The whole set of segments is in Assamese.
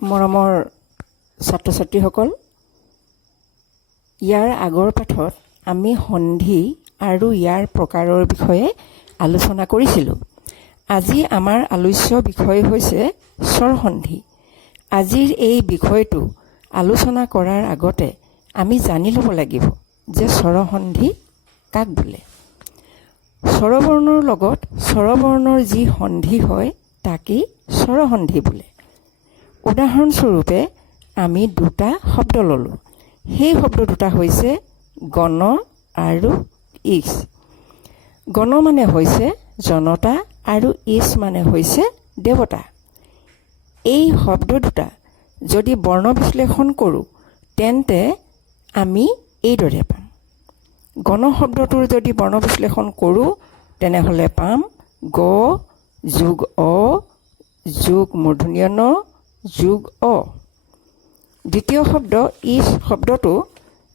মৰমৰ ছাত্ৰ ছাত্ৰীসকল, ইয়াৰ আগৰ পাঠত আমি সন্ধি আৰু ইয়াৰ প্ৰকাৰৰ বিষয়ে আলোচনা কৰিছিলোঁ। আজি আমাৰ আলোচ্য বিষয় হৈছে স্বৰসন্ধি। আজিৰ এই বিষয়টো আলোচনা কৰাৰ আগতে আমি জানি ল'ব লাগিব যে স্বৰসন্ধি কাক বোলে। স্বৰবৰ্ণৰ লগত স্বৰবৰ্ণৰ যি সন্ধি হয় তাকেই স্বৰসন্ধি বোলে। উদাহৰণস্বৰূপে আমি দুটা শব্দ ল'লোঁ। সেই শব্দ দুটা হৈছে গণ আৰু ইছ। গণ মানে হৈছে জনতা আৰু ইছ মানে হৈছে দেৱতা। এই শব্দ দুটা যদি বৰ্ণ বিশ্লেষণ কৰোঁ তেন্তে আমি এইদৰে পাম। গণ শব্দটোৰ যদি বৰ্ণ বিশ্লেষণ কৰোঁ তেনেহ'লে পাম গ যোগ অ যোগ মূৰ্ধন্য ন যোগ অ। দ্বিতীয় শব্দ ইছ শব্দটো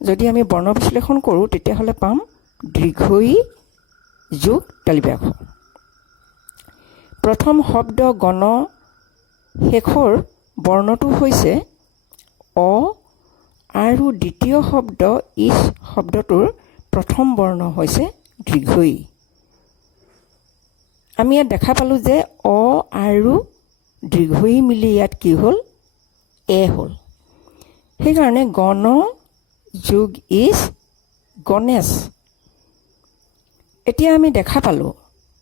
যদি আমি বৰ্ণ বিশ্লেষণ কৰোঁ তেতিয়াহ'লে পাম দীৰ্ঘই যোগ তালিবাস। প্ৰথম শব্দ গণ শেষৰ বৰ্ণটো হৈছে অ আৰু দ্বিতীয় শব্দ ইছ শব্দটোৰ প্ৰথম বৰ্ণ হৈছে দীৰ্ঘই। আমি ইয়াত দেখা পালোঁ যে অ আৰু দীৰ্ঘই মিলি ইয়াত কি হ'ল? এ হ'ল। সেইকাৰণে গণ যোগ ইছ গণেশ। এতিয়া আমি দেখা পালোঁ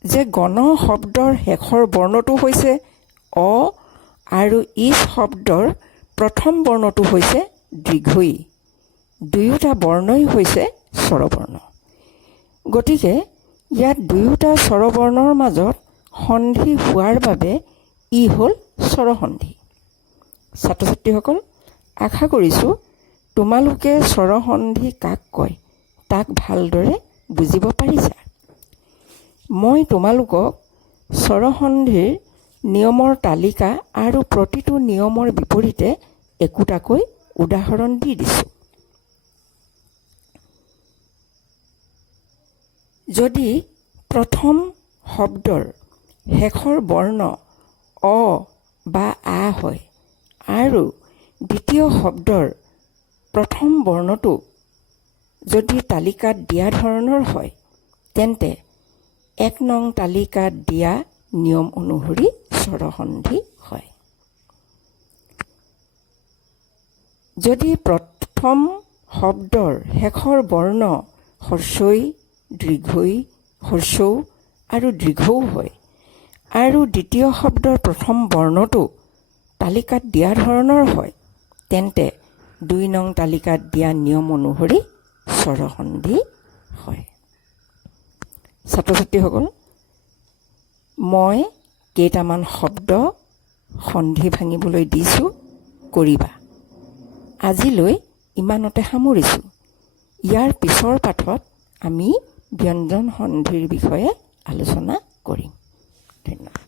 যে গণ শব্দৰ শেষৰ বৰ্ণটো হৈছে অ আৰু ইছ শব্দৰ প্ৰথম বৰ্ণটো হৈছে দীৰ্ঘই। দুয়োটা বৰ্ণই হৈছে স্বৰবৰ্ণ। গতিকে ইয়াত দুয়োটা স্বৰবৰ্ণৰ মাজত সন্ধি হোৱাৰ বাবে ই হ'ল স্বৰসন্ধি। ছাত্ৰ ছাত্ৰীসকল, আশা কৰিছোঁ তোমালোকে স্বৰসন্ধি কাক কয় তাক ভালদৰে বুজিব পাৰিছা। মই তোমালোকক স্বৰসন্ধিৰ নিয়মৰ তালিকা আৰু প্ৰতিটো নিয়মৰ বিপৰীতে একোটাকৈ উদাহৰণ দি দিছোঁ। যদি প্ৰথম শব্দৰ শেষৰ বৰ্ণ অ বা আ হয় আৰু দ্বিতীয় শব্দৰ প্ৰথম বৰ্ণটো যদি তালিকাত দিয়া ধৰণৰ হয় তেন্তে ১ নং তালিকাত দিয়া নিয়ম অনুসৰি স্বৰসন্ধি হয়। যদি প্ৰথম শব্দৰ শেষৰ বৰ্ণ হৰ্ষই দীৰ্ঘই হৰ্ষৌ আৰু দীৰ্ঘৌ হয় আৰু দ্বিতীয় শব্দৰ প্ৰথম বৰ্ণটো তালিকাত দিয়া ধৰণৰ হয় তেন্তে ২ নং তালিকাত দিয়া নিয়ম অনুসৰি স্বৰসন্ধি হয়। ছাত্ৰ ছাত্ৰীসকল, মই কেইটামান শব্দ সন্ধি ভাঙিবলৈ দিছোঁ, কৰিবা। আজিলৈ ইমানতে সামৰিছোঁ। ইয়াৰ পিছৰ পাঠত আমি ব্যঞ্জন সন্ধিৰ বিষয়ে আলোচনা কৰিম। ধন্যবাদ।